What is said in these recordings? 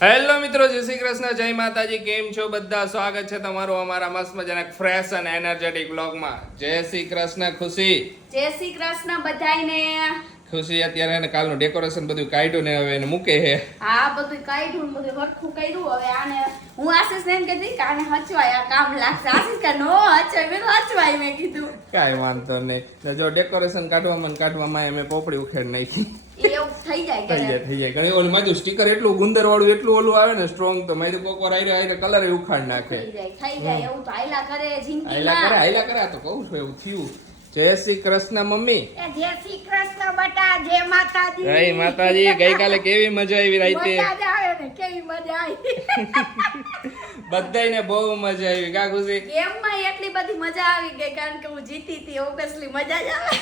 Hello મિત્રો, જય શ્રી કૃષ્ણ, જય માતાજી. કેમ છો બધા? સ્વાગત છે તમારું અમારા મસ્ત મજાના ફ્રેશ અને એનર્જેટિક બ્લોગમાં. જય શ્રી કૃષ્ણ. ખુશી, જય શ્રી કૃષ્ણ બધાયને. ખુશી અત્યારે એને કાલનું ડેકોરેશન બધું કાઢ્યું ને હવે એને મૂકે છે. હા, બધું કાઢ્યું, બધું હરખું કર્યું. હવે આને હું આશીષ ને એમ કહેતી કે આને હચવાય, આ કામ લાગશે. આશીષ કે નો હચવાય, મેં હચવાય મેં કીધું. કાંઈ વાંધો નહીં. જો ડેકોરેશન કાઢવામાં મેં પોપડી ઉખેડ નાખી. એવું થઈ જાય થઈ જાય ઘણી ઓલી મારું સ્ટીકર એટલું ગુંદર વાળું એટલું ઓલું આવે ને સ્ટ્રોંગ, તો મારું કોક વાર આઈને કલર ઉખાડ નાખે. થઈ જાય એવું તો આયલા કરે જિંદગીમાં. આયલા કરે આ તો કહું છું એવું થયું. જય શ્રી કૃષ્ણ મમ્મી. જય શ્રી કૃષ્ણ બટા. જય માતાજી. જય માતાજી. ગઈકાલે કેવી મજા આવી રાતે? મજા આવે ને, કેવી મજા આવી. બધાયને બહુ મજા આવી. કા ખુશી? ગેમમાં એટલી બધી મજા આવી ગઈ કારણ કે હું જીતી હતી. ઓબ્વિયસલી મજા જ આવે.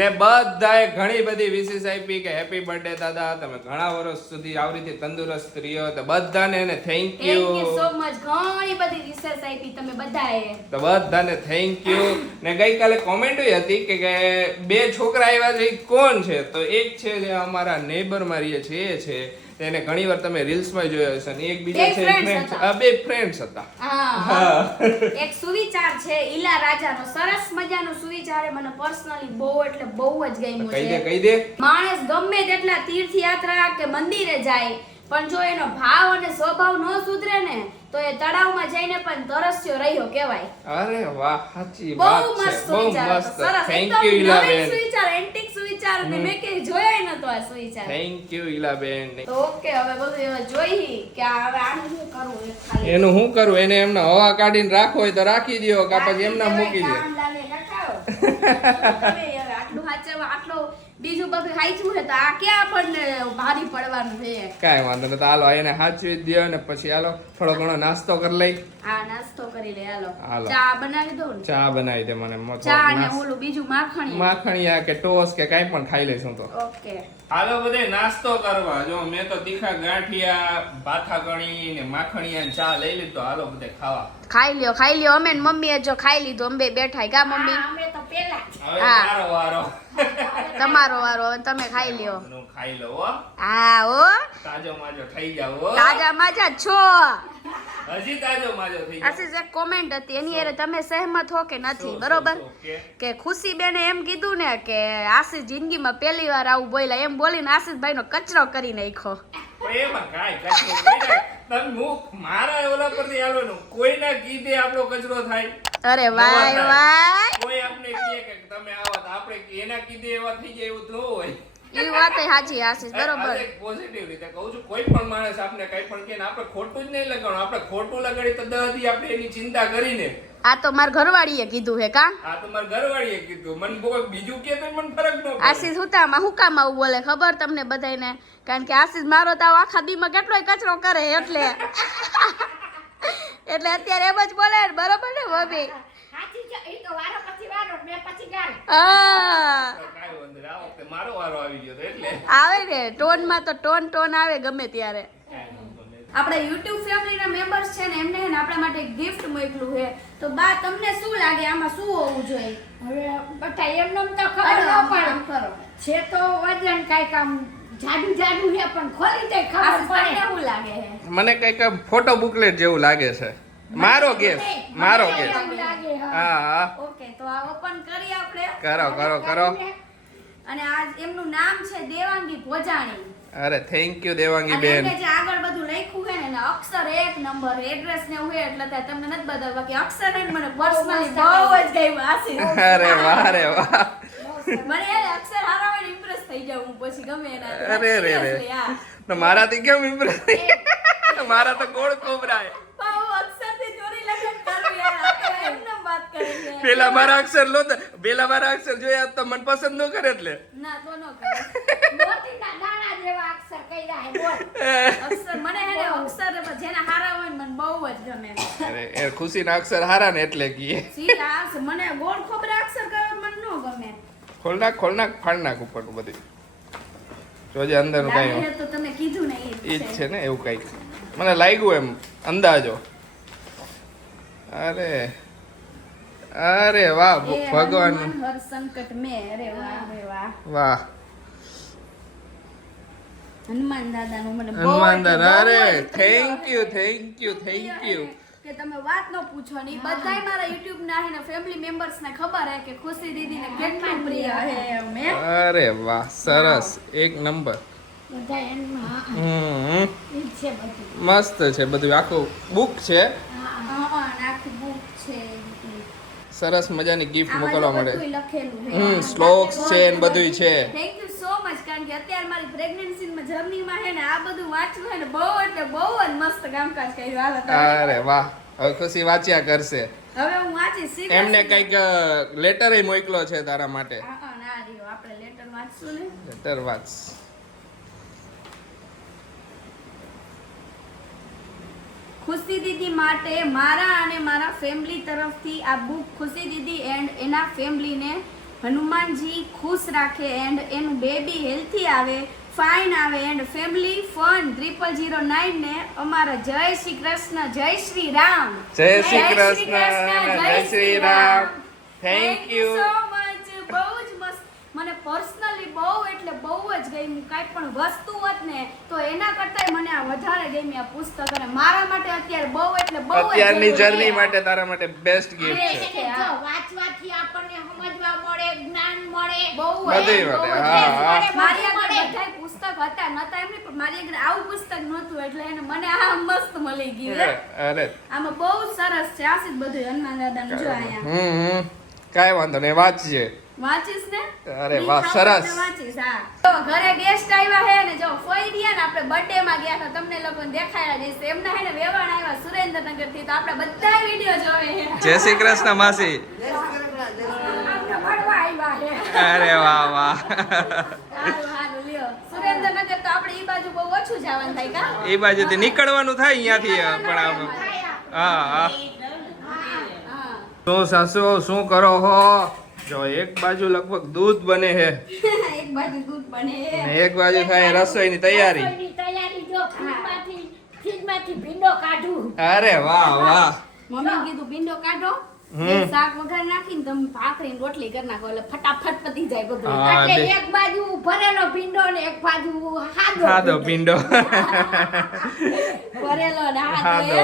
ને બધાએ ઘણી બધી વિશેષ આપી કે હેપી બર્થડે દાદા, તમે ઘણા વર્ષ સુધી આવી રીતે તંદુરસ્ત રહ્યો. તો બધાને એને thank you. Thank you so much. ઘણી બધી વિશેષ આપી તમે બધાએ. તો બધાને થેન્ક યુ. ને ગઈકાલે કોમેન્ટ હતી કે બે છોકરા આવ્યા છે, કોણ છે? તો એક છે જે અમારા નેબર માં રહે છે, એ છે એને ઘણી વાર તમે રીલ્સ માં જોયા હશે. ને એક બીજા છે ફ્રેન્ડ્સ, આ બે ફ્રેન્ડ્સ હતા. હા, એક સુવિચાર છે ઈલા રાજાનો, સરસ મજાનો સુવિચાર છે. મને પર્સનલી બહુ એટલે બહુ જ ગમ્યું છે. કહી દે. માણસ ગમે તેટલા તીર્થયાત્રા કે મંદિરે જાય, પણ જો એનો ભાવ અને સ્વભાવ ન સુધરે ને તો એ તળાવમાં જઈને પણ તરસ્યો રહ્યો કહેવાય. અરે વાહ, સાચી બહુ વાત છે. મસ્ત બહુ સુવિચાર હતો. મસ્ત. સરસ. થેન્ક એકદમ યુ ઈલા નવીન બેન. સુવિચાર, એન્ટિક સુવિચાર ને મેં કે જોયો નતો આ સુવિચાર. થેન્ક યુ ઈલા બેન. તો ઓકે, હવે બધું હવે જોઈ કે હવે આનું શું કરવું એ ખાલી. એનું શું કરવું? એને એમને હવા કાઢીને રાખવો હોય તો રાખી દ્યો, કા પછી એમના મૂકી દો. કામ લાગે લખાવો. તમે હવે આટલું હાચવવા, આટલો બીજું બધું હાચવું છે તો આ ક્યાં આપણને ભારી પડવાનું છે. કાંઈ વાંધો નહીં. તો હાલો એને સાચવી દ્યો ને પછી હાલો થોડો ઘણો નાસ્તો કરી લઈ. આ નાસ્તો કરી લે. હાલો હાલો. ચા બનાવી દઉં ને. ચા બનાવી દે મને. ચા ને ઓલું બીજું માખણિયા કે ટોસ કે કાંઈ પણ ખાઈ લઈશું તો. ઓકે, હાલો બધે નાસ્તો કરવા. જો મેં તો તીખા ગાંઠિયા, ભાથા ગણી ને માખણિયા ને ચા લઈ લીધો. હાલો બધે ખાવા. ખાઈ લ્યો. અમે ને મમ્મીએ જો ખાઈ લીધું. અમે બેઠા કા મમ્મી? અમે તો પેલા. હવે તારો વારો. તમારો વારો. હવે તમે ખાઈ લ્યો. હું ખાઈ લઉં હો. હા હો, તાજો માજો થઈ જાવ હો. તાજા માજા છો. હજી તાજો માજો થઈ જાવ. આશીષ, એક કોમેન્ટ હતી એની હારે તમે સહેમત હો કે નથી? બરોબર કે ખુશી બેને એમ કીધું ને કે આશીષ જિંદગીમાં પહેલી વાર આવું બોલ્યા, એમ બોલીને આશીષભાઈ નો કચરો કરી નાખ્યો. એમાં કાંઈ કચરો કોઈ ના. તમે મુખ મારા ઓલા પરથી આવવાનું. કોઈના કીધે આપણો કચરો થાય? અરે વાય વાય, કોઈ આપણે કહે કે તમે આવો તો આપણે એના કીધે એવા થઈ જાય એવું ન હોય. એ વાત સાચી આશીષ, બરોબર. પોઝિટિવ રીતે કહું છું. કોઈ પણ માણસ આપણે કઈ પણ કહે ને આપણે ખોટું જ નહીં લગાડવાનું. આપણે ખોટું લગાડી તો 10 દી આપણે એની ચિંતા કરીને. આ તો માર ઘરવાળીએ કીધું હે કા? આ તો મારા ઘરવાળીએ કીધું. મને કોઈ બીજું કહે તો મને ફરક ન પડે. આશીષ હુતામાં હું કામ આવું બોલે ખબર તમને બધાને? કારણ કે આશીષ મારો તો આખા દીમાં કેટલોય કચરો કરે એટલે એટલે અત્યારે એમ જ બોલે ને, બરોબર ને ભાભી? મારો વારો આવી ગયો તો એટલે આવે ને ટોન માં તો ટોન આવે ગમે ત્યારે. આપણે YouTube ફેમિલીના મેમ્બર્સ છે ને, એમને હે ને આપણા માટે ગિફ્ટ મોકલું છે. તો બા તમને શું લાગે આમાં શું હોવું જોઈએ? હવે બટા એમનો તો ખબર ન પડે. છે તો વજન કાંઈક આમ જાડું છે પણ ખોલી દે ખબર પડે. શું લાગે છે? મને કઈક ફોટો બુકલેટ જેવું લાગે છે. મારો ગેસ. એવું લાગે. હા. ઓકે, તો આ ઓપન કરી આપણે. કરો. અને આજ એમનું નામ છે દેવાંગી ભોજાણી. અરે થેન્ક યુ દેવાંગી અને બેન. એમને જે આગળ બધું લખ્યું છે ને એના અક્ષર એક નંબર, એડ્રેસ ને એવું છે એટલે ત્યાં તમને નથી બતાવવા કે અક્ષર ને મને પર્સનલી બહુ જ ગમ્યું આશીષ. અરે વાહ રે વાહ. મને યાર અક્ષર હારા હોય ઇમ્પ્રેસ થઈ જાવ હું પછી ગમે એના. અરે. તો મારાથી કેમ ઇમ્પ્રેસ થઈ? મારા તો ગોળ કોબરાય. પાઉ અક્ષર થી ચોરી લગન કરું યાર. આપણે એમને વાત કરી છે. પેલા મારા અક્ષર જોયા તો મને પસંદ ન કરે એટલે. ના તો ન કરે. મોતીના દાણા જેવા અક્ષર કર્યા હે બોલ. અક્ષર મને હે ને અક્ષર જેના હારા હોય ને મને બહુ જ ગમે. અરે એ ખુશીના અક્ષર હારા ને એટલે કીએ. સી આ મને ગોળ ખોબરા અક્ષર કરવા મને ન ગમે. ખોલ નાખ ફાડ નાખ ઉપર બધી. જોજે અંદર નું લાગે કઈ તો તમે કીધું ને ઈ જ છે ને એવું કઈક મને લાગ્યું એમ અંદાજો. અરે વાહ ભગવાન. હર સંકટ મે. અરે વાહ રે વાહ. વાહ. હનુમાન દાદાનું મને બહુ હનુમાન એટલે દાદા, બહુ અરે જ પ્રિય થેન્ક છે. You thank you thank you. કે તમે વાત ન પૂછો ને ઈ બધાય મારા YouTube ના હે ને ફેમિલી મેમ્બર્સ ને ખબર હે કે ખુશી દીદી ને કેટલું પ્રિય હે અમે. અરે વાહ, સરસ, એક નંબર. બધા એનમાં હમ ઈ જ છે બધું. મસ્ત છે બધું, આખું બુક છે, હા અને આખી book છે. સરસ મજાની ગિફ્ટ આમાં મોકલવા તો મળે. બધુંય લખેલું હે. શ્લોક્સ છે ને બધુંય છે. થેન્ક યુ સો મચ કારણ કે અત્યારે મારી પ્રેગ્નન્સી માં જર્ની માં હે ને આ બધું વાંચવું હે ને બહુ એટલે બહુ જ મસ્ત કામકાજ કર્યું. હાલો તમે. અરે વાહ, હવે ખુશી વાંચ્યા કરશે. હવે હું વાંચીશ seriously. એમને કઈક લેટર મોકલો છે તારા માટે. હા ના રહ્યો આપણે લેટર વાંચશું ને. લેટર વાંચ. ખુશી દીદી માટે મારા અને મારા ફેમિલી તરફથી આ બુક ખુશી દીદી એન્ડ એના ફેમિલીને હનુમાનજી ખુશ રાખે એન્ડ એનું બેબી હેલ્થી આવે ફાઇન આવે એન્ડ ફેમિલી ફન 0009 ને અમારા જય શ્રી કૃષ્ણ જય શ્રી રામ જય શ્રી કૃષ્ણ, જય Shri Ram. Thank you. So much. બહુ જ મસ્ત મને પર્સનલી બહુ એટલે બહુ જ ગમ્યું. કાંઈ પણ વસ્તુ હોત ને તો એના કરતાંય મને આ વધારે ગમી આ પુસ્તક અને મારા માટે અત્યારે બહુ એટલે બહુ જ અત્યારની જરૂરી જર્ની છે. માટે તારા માટે બેસ્ટ અને ગિફ્ટ છે. એને જો વાંચવાથી આપણને સમજવા મળે, જ્ઞાન મળે. બહુ બધી જ, બહુ માટે, જ. હા, હા. મારી આગળ બધાય પુસ્તક હતા નતા એમ નહીં પણ મારી આગળ આવું પુસ્તક નહોતું એટલે એને મને આ મસ્ત મળી ગયું હે. અરે આમાં બહુ જ સરસ છે. આ છે બધું હનુમાન દાદાનું જો અહીંયા કાંઈ વાંધો નહીં, વાંચજે. વાંચીશ ને. અરે ઈ વાહ, ખાવ સરસ. એટલે વાંચીશ, હા. તો ઘરે ગેસ્ટ આવ્યા હે ને જો ફોઈ રહ્યા ને આપણે બર્થડે માં ગયા હતા તમને લોકોને દેખાયા જઈશ એમના હે ને વેવાણ આવ્યા સુરેન્દ્રનગર થી તો આપણે બધા વિડિયો જોવે હે. જય શ્રી કૃષ્ણ માસી. આપણે ભણવા આવ્યા છે. અરે વાહ વાહ. હારું હારું લ્યો. સુરેન્દ્રનગર તો આપણે ઈ બાજુ બહુ ઓછું જવાનું થાય કા. એ બાજુથી નીકળવાનું થાય અહીંયાથી પણ આમ. હા હા. હા. શું સાસુ શું કરો હો? જો એક બાજુ લગભગ દૂધ બને છે એક બાજુ દૂધ બને ને એક બાજુ થાય રસોઈની તૈયારી. રસોઈની તૈયારી જો ફ્રીજમાંથી ભીંડો કાઢું. અરે વાહ વાહ. મમ્મી કીધું ભીંડો કાઢો બે શાક વઘાર નાખીને તમે ભાખરી ને રોટલી કરી નાખો એટલે ફટાફટ પતી જાય બધું. હા, એટલે બે. એક બાજુ ભરેલો ભીંડો ને એક બાજુ ખાધો ભીંડો. ભરેલો ને હાદો.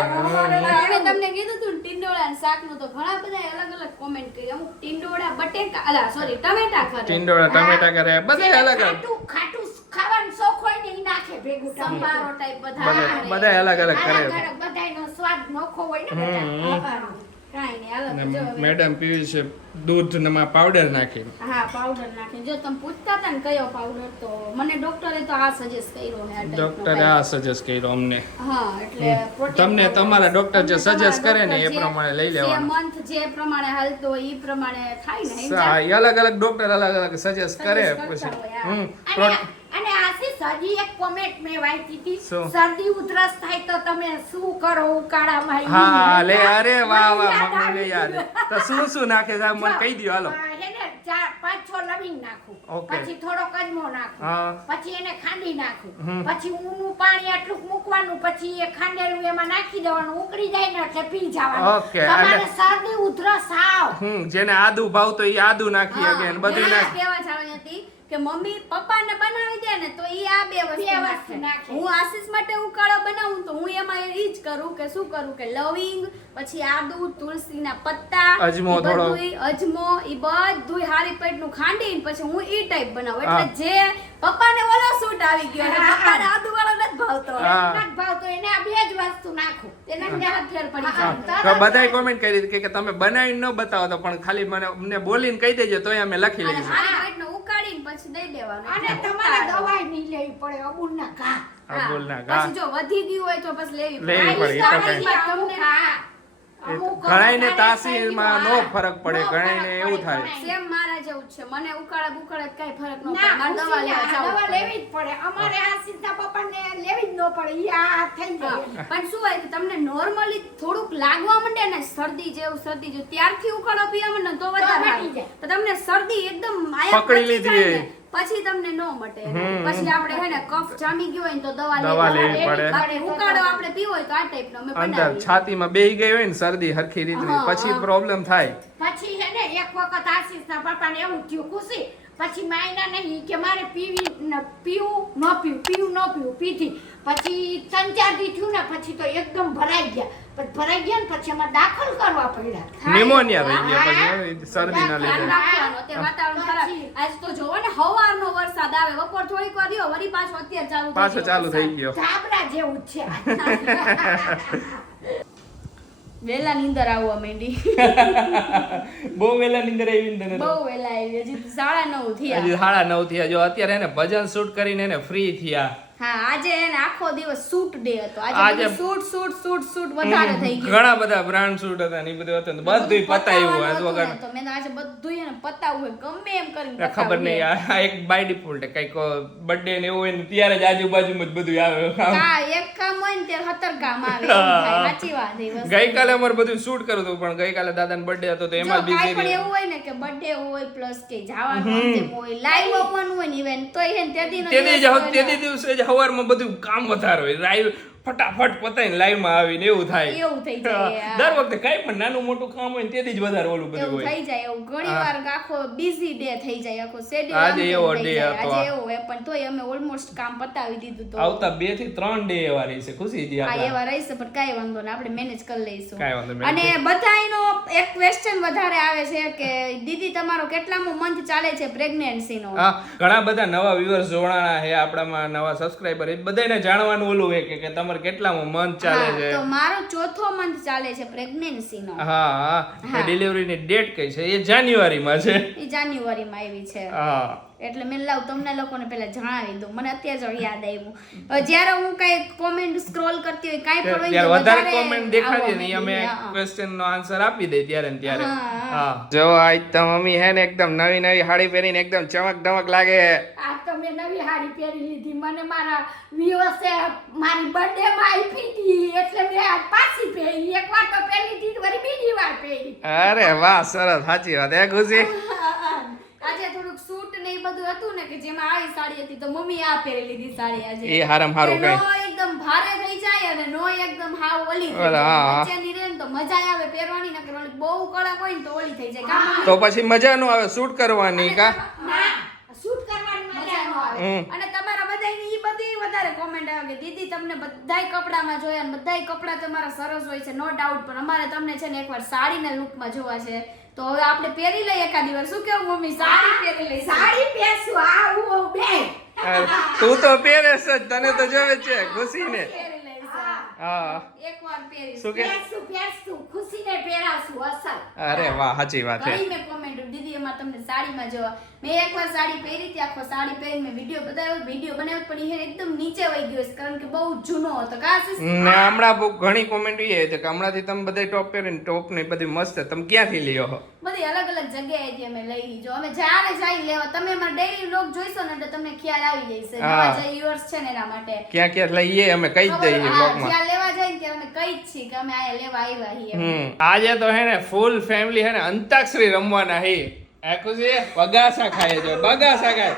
અમે તમને કીધું તું ટીંડોળા ને શાક નું તો ઘણા બધા અલગ અલગ કોમેન્ટ કરી અમુક ટીંડોળા બટેકા અલા સોરી ટમેટા કરે ટીંડોળા ટમેટા કરે બધે અલગ અલગ. ખાટું ખાટું ખાવાનું શોખ હોય ને ઈ નાખે ભેગું સંભારો ટાઈપ બધા બધા અલગ અલગ કરે. બધાયનો સ્વાદ નોખો હોય ને હમ. બધા. કાઈ નહીં હાલો અને તો જો હવે. મેડમ પીવી છે દૂધમાં પાવડર નાખી. હા પાવડર નાખી જો તમે પૂછતા હતા ને કયો પાવડર તો મને ડોક્ટરે તો આ સજેસ્ટ કર્યો હે આ type નો ડોક્ટરે powder. આ સજેસ્ટ કર્યો અમને. હા એટલે protein તમને powder. તમારા ડોક્ટર જે તમને suggest તમારા કરે ને એ doctor પ્રમાણે લઈ જે લેવાનું. month જે પ્રમાણે હાલતો હોય એ પ્રમાણે થાય ને સા- એ અલગ અલગ ડોક્ટર અલગ અલગ સજેસ્ટ કરે કરતા પછી. હોય, હા. અને અને આશીષ હજી એક કોમેન્ટ મેં વાંચી હતી શું? શરદી ઉધરસ થાય તો તમે શું કરો ઉકાળામાં ઈ હા લે મને અરે વાહ વાહ યાદ મમ્મીને આવી યાદ. ગયું. તો શું શું નાખે છે આ મને કહી દો હાલો. હે ને 4-5-6 લવિંગ નાખું Okay. પછી થોડો અજમો નાખું હા. પછી એને ખાંડી નાખું હમ. પછી ઊનું પાણી આટલું મૂકવાનું પછી એ ખાંડેલું એમાં નાખી દેવાનું ઉકળી જાય ને એટલે પી જવાનું Okay, તમારે અને- શરદી ઉધરસ આવ જેને આદુ ભાવતો એ આદુ નાખી હા, again બધું મેં નાખ. કહેવા જવાની હતી કે મમ્મી પપ્પાને બનાવી દે ને તો ઈ આ બે વસ્તુ બે નાખે. વસ્તુ નાખે. હું આશીષ માટે ઉકાળો બનાવું તો હું એમાં ઈ જ કરું કે શું કરું કે લવિંગ પછી આદુ તુલસીના પત્તા અજમો ઈ થોડો. બધુંય, અજમો ઈ બધુંય હારી પેટનું ખાંડીને પછી હું ઈ ટાઈપ બનાવું એટલે જે પપ્પાને ઓલો સૂટ આવી ગયો એટલે પપ્પાને આદુ વાળો નથી ભાવતો હા. નથી ભાવતો એને આ બે જ વસ્તુ નાખું એને ત્યાં ફેર પડી હા. જાય તો બધાય કોમેન્ટ કરી હતી કે તમે બનાવીને ન બતાવો તો પણ ખાલી મને બોલીને કહી દેજો તોય અમે લખી અને લઈશું. હારી પેટનું ઉકાળીને પછી દઈ દેવાનું અને એટલે તમારે ઉકાળો. દવાઈ નહીં લેવી પડે અમૂલના ઘા આ બોલના ઘા. પછી જો વધી ગયું હોય તો પછી લેવી લેવી પડે, એ તો કઈ. અમુક હા. અમુક ઘણાયને વધારે તાસીરમાં નો શરીરમાં ફરક પડે, નો ઘણાયને ફરક એવું પડે, થાય. ઘણાયને. સેમ મારા જેવું જ છે મને ઉકાળા બુકાળા કઈ ફરક ન ના, પડે મારે દવા લેવા દવા જવું લેવી જ પડે અમારે આ સીધા પપ્પાને લેવી જ ન પડે ઈ આ થઈ જાય પણ શું હોય કે તમને નોર્મલી થોડુંક લાગવા માંડે ને શરદી જેવું ત્યારથી ઉકાળો પીવા માંડે ને તો વધારે મટી સારું. જાય. તો તમને શરદી એકદમ આયા પકડી પછી લીધી જાય ને, એ. પછી તમને ન મટે હમ. પછી આપણે હે ને કફ જામી ગયો હોય ને તો દવા દવા લેવી લેવી પડે. બાકી ઉકાળો આપણે પીવો હોય તો આ ટાઈપનો અમે અંદર બનાવીએ. છાતીમાં બેહી ગઈ હોય ને શરદી હરખી રીતની હા, પછી હા. પ્રોબ્લેમ થાય. પછી હે ને એક વખત આશીષના પપ્પાને એવું થયું ખુશી પછી માયના નહીં કે મારે પીવું ન પીવું પીધી પછી 3-4 દી થયું ને પછી તો એકદમ ભરાઈ ગયા ને પછી એમાં દાખલ કરવા પડ્યા. નિમોનિયા થઈ ગયા પછી શરદીના ધ્યાન લીધે. રાખવાનું, અત્યારે વાતાવરણ ખરાબ. આજ તો જોવો ને સવારનો વરસાદ આવે, બપોર થોડીક વાર રહ્યો, વળી પાછો અત્યારે પાછો ચાલુ થઈ ગયો. ધાબળા જેવું જ છે. વેલા નીંદર આવવા માંડી. બહુ વેલા નીંદર આવી ને તને બહુ તો. વેલા આવી, હજી 9:30 થયા. હજી 9:30 થયા. જો અત્યારે એને ભજન શૂટ કરીને એને ફ્રી થયા. હા, આજે એને આખો દિવસ શૂટ ડે હતો. આજે આજે શૂટ વધારે થઈ ગયું. ઘણા બધા બ્રાન્ડ શૂટ હતા ને એ બધું હતું ને બધુંય પતાવ્યું આજ હતું વગર. ને, તો મેં તો આજે બધુંય એને પતાવવું હોય, ગમે એમ કરીને ખબર પતાવવું નહીં હોય. આ એક બાય ડિફોલ્ટ કઈક બર્થડે ને એવું હોય ને ત્યારે જ આજુબાજુમાં જ બધું આવે. હા, એક કામ હોય ને ત્યારે 17 કામ આવે, એવું થાય. સાચી વાત એ વસ્તુ. ગઈકાલે અમારે બધું શૂટ કર્યું હતું પણ ગઈકાલે દાદાનો બર્થડે હતો તો જો એમાં કાંઈ પણ બિઝી એવું હોય ને કે બર્થડે હોય પ્લસ કે જવાનું તેમ હોય, લાઈવ આવવાનું હોય ને ઇવેન્ટ, તો એને તે દિવસે જ સવારમાં બધું કામ વધારે હોય. લાઈવ ફટાફટ પતાઈને લાઈવ માં આવીને એવું થાય. એવું થઈ જાય. હા. દર વખતે કઈ પણ નાનું મોટું કામ હોય ને તેથી જ વધારે ઓલું બધું એવું હોય. થઈ જાય. એવું ઘણી વાર આખો બિઝી ડે થઈ જાય, આખો શેડ્યુલ આજે એવો day હતો. આજે એવો હોય, પણ તોય અમે ઓલમોસ્ટ કામ પતાવી દીધું. તો આવતા 2 થી 3 ડે એવા રહેશે ખુશીજી હા, આપણા. એવા રહીશે, પણ કાંઈ વાંધો નહીં, આપણે મેનેજ કરી લઈશું. કાંઈ વાંધો નહીં. અને બધાયનો એક ક્વેશ્ચન વધારે આવે છે કે દીદી તમારો કેટલામો મંથ ચાલે છે પ્રેગ્નન્સી નો? હા, ઘણા બધા નવા વ્યુઅર્સ જોડાણા છે આપણામાં, નવા સબસ્ક્રાઇબર. એ બધાને જાણવાનું ઓલું હોય કે તમારે કેટલામો મંથ ચાલે હા, છે. તો મારો 4થો મંથ ચાલે છે પ્રેગ્નન્સી નો. હા, ડિલિવરીની ડેટ કઈ છે? એ જાન્યુઆરીમાં છે. એ જાન્યુઆરીમાં આવી છે. હા, એટલે મેં લાવ તમને લોકોને પહેલા જણાવી દઉં, મને અત્યારે જ યાદ આવ્યું. જ્યારે હું કઈ કોમેન્ટ સ્ક્રોલ કરતી હોય કાંઈ પણ હોય ત્યારે તો વધારે વધારે કોમેન્ટ દેખાડી ને આવવા અમે માંડી. હા. ક્વેશ્ચન નો આન્સર આપી દે ત્યારે ને ત્યારે. હા. હા, જો આજ તો મમ્મી હે ને એકદમ નવી નવી સાડી પહેરીને એકદમ ચમક ધમક લાગે. આ તો મેં નવી સાડી પહેરી લીધી. મને મારા દિવસે મારી બર્થડે માં આપી હતી એટલે મેં આ પાછી પહેરી. એકવાર તો પહેરી હતી વળી બીજી વાર પહેરી. અરે વાહ, સરસ, સાચી વાત. હે ખુશી? આજે થોડુંક સૂટ ને એ બધું હતું ને કે જેમાં આવી સાડી હતી તો મમ્મી આ પહેરી લીધી સાડી આજે. એ હારામ હારું કે કઈ. નો એકદમ ભારે થઈ જાય અને નો એકદમ હાવ ઓલી થઈ ઓલા, જાય. હા. વચ્ચેની રહે ને તો મજા આવે પહેરવાની, નકર ઓલી બહુ કડક હોય ને તો ઓલી થઈ જાય. કામ તો પછી મજા નો આવે શૂટ કરવાની કા? ના શૂટ કરવાની મજા ન આવે. હમ. અને તમારા બધાયની ઈ બધી વધારે કોમેન્ટ આવે કે દીદી તમને બધાય કપડામાં જોયા અને બધાય કપડા તમારા સરસ હોય છે, નો ડાઉટ, પણ અમારે તમને છે ને એકવાર સાડીના લુકમાં જોવા છે. તો હવે આપણે પહેરી લઈએ એકાદી વાર. શું કેવું મમ્મી? સાડી પહેરી લઈએ. સાડી પહેરશું આવું બે. તું તો પહેરેસ જ, તને તો જોવે છે ખુશીને. પહેરી લઈશું. હા, એકવાર પહેરીશું. શું કે? પહેરશું ખુશીને પહેરાવશું અસલ. અરે વાહ, સાચી વાત છે. ઘણી મેં કોમેન્ટ દીદી એમાં તમને સાડીમાં જોવા. મેં એકવાર સાડી પહેરી હતી, આખો સાડી પહેરીને મેં વિડીયો બનાવ્યો પણ એ એકદમ નીચે વહી ગયો છે, કારણ કે બહુ જૂનો હતો. કાશ ને હમણાં બહુ ઘણી કોમેન્ટ એ છે કે હમણાંથી તમે બધા ટોપ પહેરીને ટોપ ને બધી મસ્ત, તમે ક્યાંથી લ્યો હો? બધી અલગ અલગ જગ્યાએથી અમે લઈ લીધો. અમે જ્યારે જાય લેવા, તમે અમારા ડેઈલી વ્લોગ જોઈશો ને એટલે તમને ખ્યાલ આવી જશે. હા. નવા જે viewers છે ને એના માટે ક્યાં ક્યાં લઈએ અમે કહી જ દઈએ હા, બ્લોગમાં. જ્યાં લેવા જાય ને ત્યારે અમે કહી જ છીએ કે અમે આયા લેવા આવ્યા છીએ. આજે તો હે ને ફૂલ ફેમિલી હે ને અંતાક્ષરી રમવાના હે. આ ખુશી બગાસા ખાય છે, બગાસા ખાય.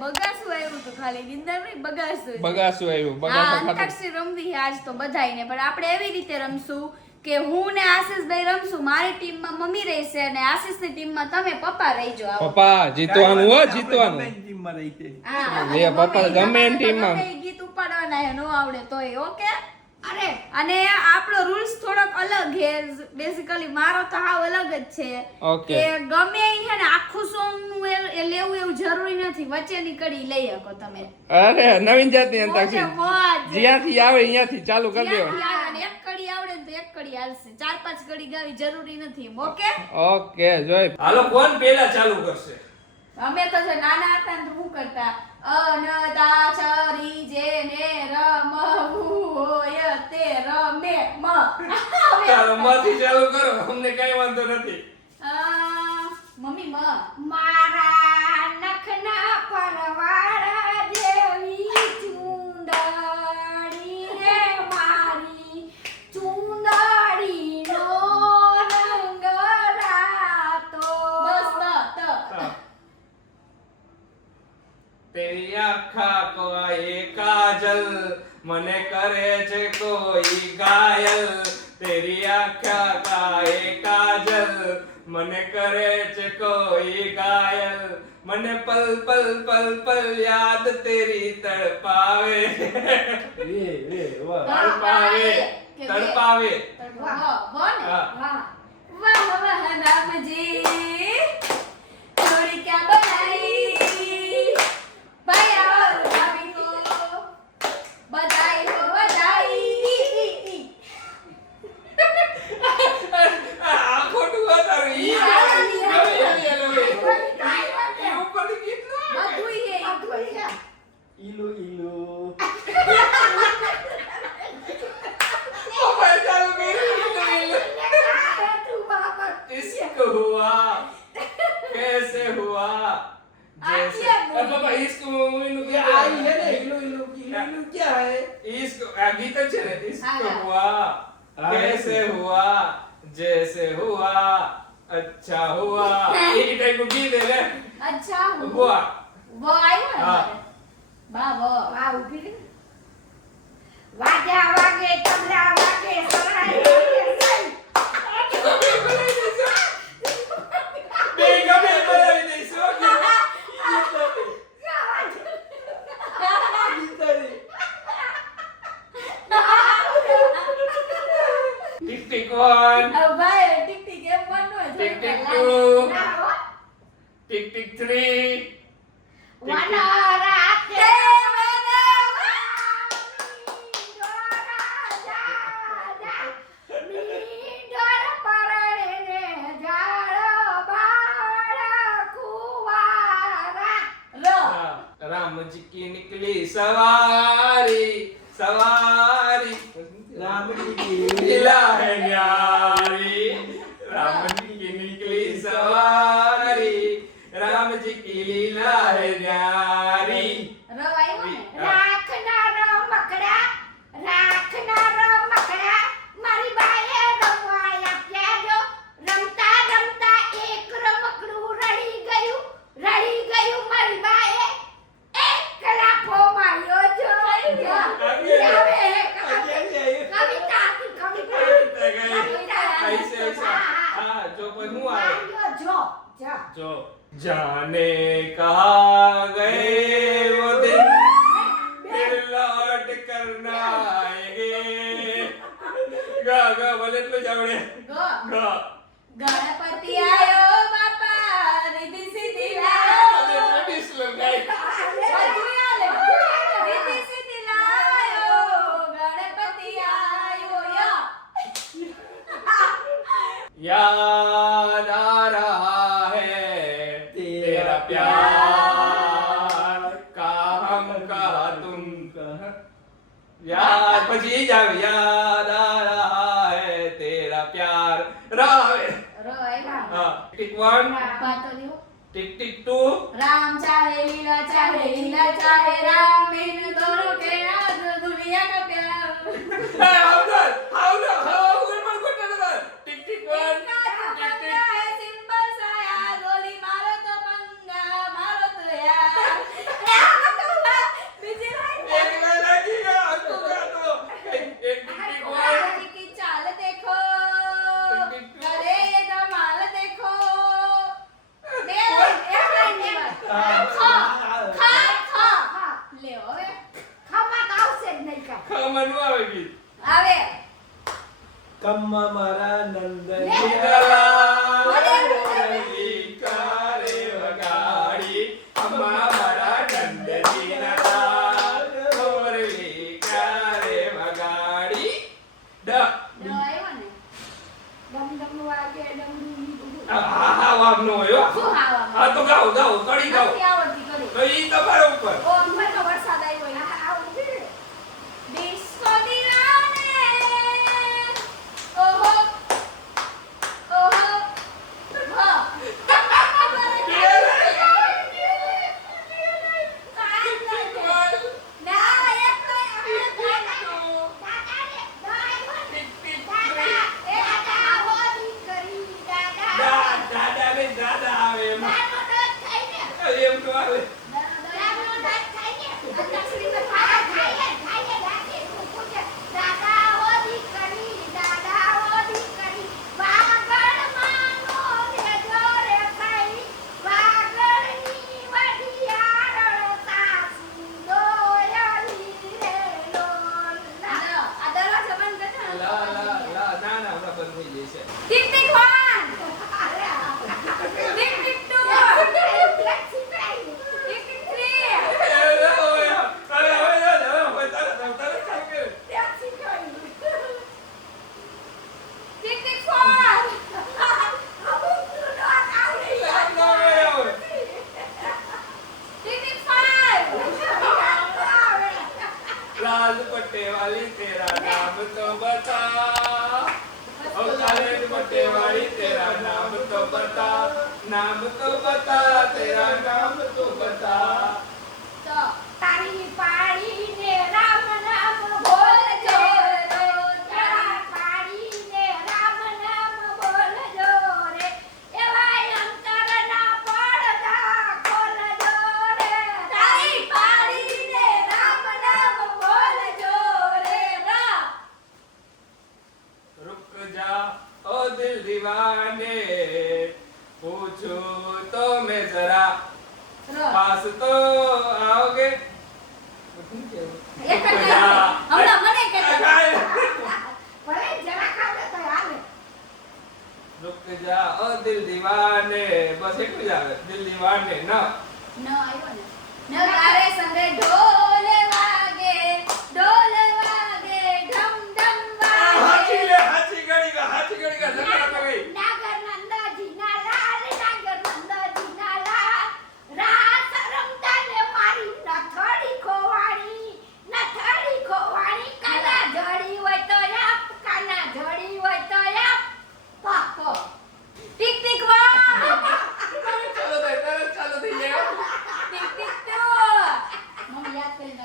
બગાસું આવ્યું તો ખાલી નિંદર નહીં, બગાસું. બગાસું આવ્યું, હા, બગાસા ખાતું. અંતાક્ષરી રમવી છે આજ તો બધાયને, પણ આપણે એવી રીતે રમશું કે હું ને આશીષભાઈ રમશું. મારી ટીમમાં મમ્મી રહેશે અને આશીષની ટીમમાં તમે પપ્પા રહીજો. આવો. પપ્પા જીતવાનું હો, જીતવાનું. હા, લે, અને પપ્પા મમ્મી ગમે એની ટીમમાં. ગમે એ ગીત ઉપાડવાના છે, નો આવડે તોય ઓકે. અને આપણો રૂલ્સ થોડોક અલગ છે. બેઝિકલી મારો તો હાવ અલગ જ છે Okay. કે ગમે ઈ છે ને આખું સોંગ નું એ લેવું એવું જરૂરી નથી. વચ્ચેની કડી લઈ શકો તમે. અરે નવીન જાતની મોજે અંતાક્ષરી મોજ. જ્યાંથી આવે અહીંયાથી ચાલુ કરી દેવાનું. જ્યાંથી આવે ને એક કડી આવડે ને તો એક કડી હાલશે. 4-5 કડી ગાવી જરૂરી નથી. ઓકે, ઓકે, જોઈ. હાલો, કોણ પહેલા ચાલુ કરશે? અમે તો જો નાના હતા ને તો શું કરતા, અનદાક્ષરી જેને રમવું હોય તે રમે મ. ચાલો માંથી ચાલુ કરો, અમને કઈ વાંધો નથી. મમ્મી મ. મારા નખના પરવાળા જેવી ચૂંદડી રે મારી ચૂંદડીનો રંગ રાતો. બસ ત. તેરી આંખા કોઈ કાજલ, મને કરે છે કોઈ ઘાયલ. તેરી આંખા કાએ કાજલ, મને કરે છે કોઈ ઘાયલ, મને પલ પલ પલ પલ યાદ તેરી તડપાવે. તડપાવે તડપાવે. હા. वाह वाह राम जी जोड़ी क्या बनाई भैया और भाभी को बधाई हो बधाई. આ ખોટું વાતાવરણ. ઈ ઉપરથી ગીત ન આવે. બધું ये ઈલુ ઈલુ મોબાઈલ ચાલુ કરી. इश्क हुआ कैसे हुआ जैसे बाबा इश्क मीनू ये आई है ना ઈલુ ઈલુ ઈલુ क्या है इश्क આ ગીત જ છે ને. इश्क हाँ। हुआ कैसे हुआ जैसे हुआ अच्छा हुआ. એ ટાઈપ નું ગીત હે ને. अच्छा હુઆ. वो आयो है हाँ। वाह वो વાહ ઊભી રહી. વાજા વાગે તબલા વાગે સરાય વાગે સઈ. બે ગમે બોલાવી દઈશું. ટિક ટિક 1 अब भाई टिक टिक एम वन नो टिक टिक 2 ના હો. टिक टिक 3 વનરાતે મીંડોર પરણે ને જાળો બાળ કુવારા. रो राम जी की निकली सवारी सवारी રામજી કી लीला है न्यारी. राम जी की निकली सवारी राम जी की लीला है न्यारी. रो आयो ने રાખનારો મકડા મારી બાએ રમવાયા પ્યાજો. રમતા રમતા એક રમકડું રડી ગયું મારી બાએ એક લાફો માર્યો જો. હવે કવિતા હતી, કવિતા. ऐसे ऐसे हाँ जो कोई मुँह आए માર્યો જો. जो जाने कहा गए वो दिन फिर लौट कर ना आएंगे. गा गा बोले એટલું જ આવડે. गो ગા. गणपति आयो बापा रिद्धि सिद्धि लायो આ ટ્રેડિશનલ ગાય. બધું આલે रिद्धि सिद्धि लायो गणपति आयो યો याद आ रहा है तेरा प्यार का हम का तुम याद પછી જ આવે. याद आ रहा है तेरा प्यार रावे. રો આયો हाँ टिक 1 બાતો લ્યો टिक टिक 2 राम चाहे लीला चाहे राम इन दोनों के याद दुनिया का प्यार टिक टिक 1 टिक टिक है सिंपल सा यार गोली मारो तो पंगा मारो तो यार बीजी एक लगी आपको क्या तो एक टिक टिक 1 की चाल देखो अरे ये धमाल देखो दे एक लाइन की बात खा खा ले ओए ખમા આવશે જ નહીં કાંઈ. ખાવાનું આવે ગીત. आवे કમ્મા મારા નંદન કારે વગાડી અમ્મા મારા નંદજીના લાલ મોરલી કારે વગાડી. ડ નો આવ્યો ને ડમ ડમ વાગે ડમરૂ. હા હા વામ નો હોય હો. શું આવા હા તો ગાઓ ગાઓ કડી ગાઓ. નથી આવડતી કરી તો ઈ તમારા ઉપર. ઓ મને વરસાદ આવ્યો ને આ ઊભી રહે. ડિસ્કો દીવાને ઓહો ઓહો ખતમ થઈ જશે. Tick tick 1 tick tick 2 tick tick 3 tick tick 4 tick tick 5 लाल दुपट्टे वाली तेरा नाम तो बता, ओ काले दुपट्टे वाली तेरा नाम तो बता, नाम तो बता, तेरा नाम तो बता. તો તારી પાડીને રામ નામ બોલજો રે તારા પાડીને રામ નામ બોલજો રે એવાય અંતરના પડદા ખોલજો રે તારી પાડીને રામ નામ બોલજો રે રામ रुक जा ओ दिल दीवाने, पूछूं तो मैं जरा पास तो आओगे. એક જ હમણાં મને કહેતો ભલે જરા ખાવે તો હાલે रुक जा ओ दिल दीवाने, बस एक જ આવે દિલ દીવાને ન ન આવ્યો ને ન તારે સંગે ઢોલ વાગે ઢમ ઢમ વાગે હાચી ઘડી કા સકરા પે ગઈ. નાગર નંદાજી ના લાલ નાગર નંદાજી ના લાલ રાત રમતા ને મારી નથડી ખોવાણી કાના જડી હોય તો આપ કાના જડી હોય તો આપ પાપો ટિક ટિક 1 ચાલો થઈ જાય. ટિક ટિક 2 મને યાદ કરી દો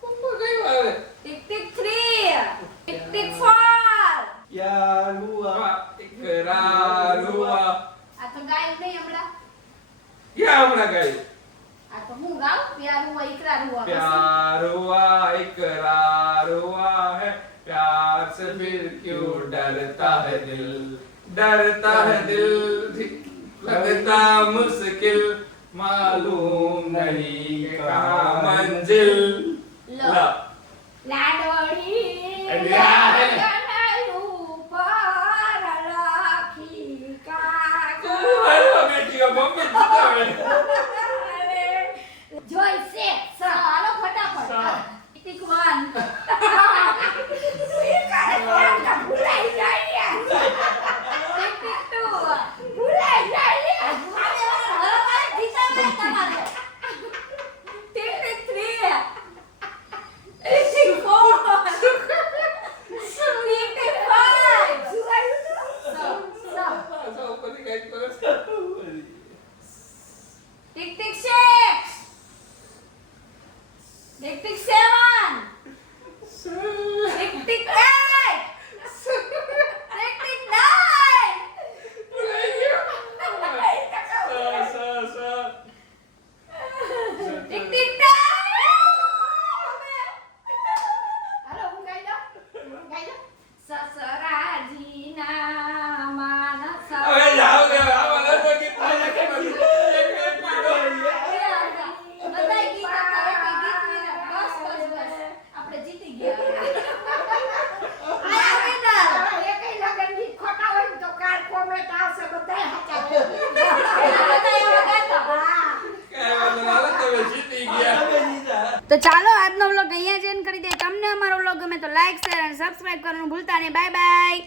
કુંભ કયું આવે? ટિક ટિક 3 ટિક ટિક 4 प्यार हुआ इकरार हुआ. આ તો ગાય નહીં હમણાં ક્યાં હમણાં ગઈ? આ તો હું ગાઉં પ્યાર હુઆ ઇકરાર હુઆ प्यार हुआ इकरार हुआ है, प्यार से फिर क्यों डरता है दिल लगता मुश्किल, मालूम नहीं कहाँ मंजिल. ला. લાડોડી અલ્યા. ગનાયું પર રાખી કાકો અરે બેટી મમ્મી જીતાવે. જોઈશે ચાલો ફટાફટ સા. ટિક 1 ભૂલાઈ જાય ટિક ટિક 2 ભૂલાઈ જાય tick tick 3 tick tick 4 tick tick 5 tick tick 6 tick tick 7 tick tick 8 tick tick 9 tick tick 10 હાલો હું ગાઈ દઉં સસરાજીના માનસ હવે જાઓ ને આવા લડો ગીત થાય કે બધાય ગીત હતા એક ગીત વિના બસ આપણે જીતી ગયા આ વિનર એકઈ લગન ગીત ખોટા હોય ને તો કાર કોમેન્ટ આવશે બધાય હાચા હોય બધા એવા ગાતા હા કઈ વાંધો ના આવે, તમે જીતી ગયા. તમે જીતા. તો ચાલો આજનો વ્લોગ અહીંયા જ એન્ડ કરી દઈએ. તમને અમારો વ્લોગ ગમે તો લાઈક શેર અને સબસ્ક્રાઇબ કરવાનું ભૂલતા નહીં. Bye bye.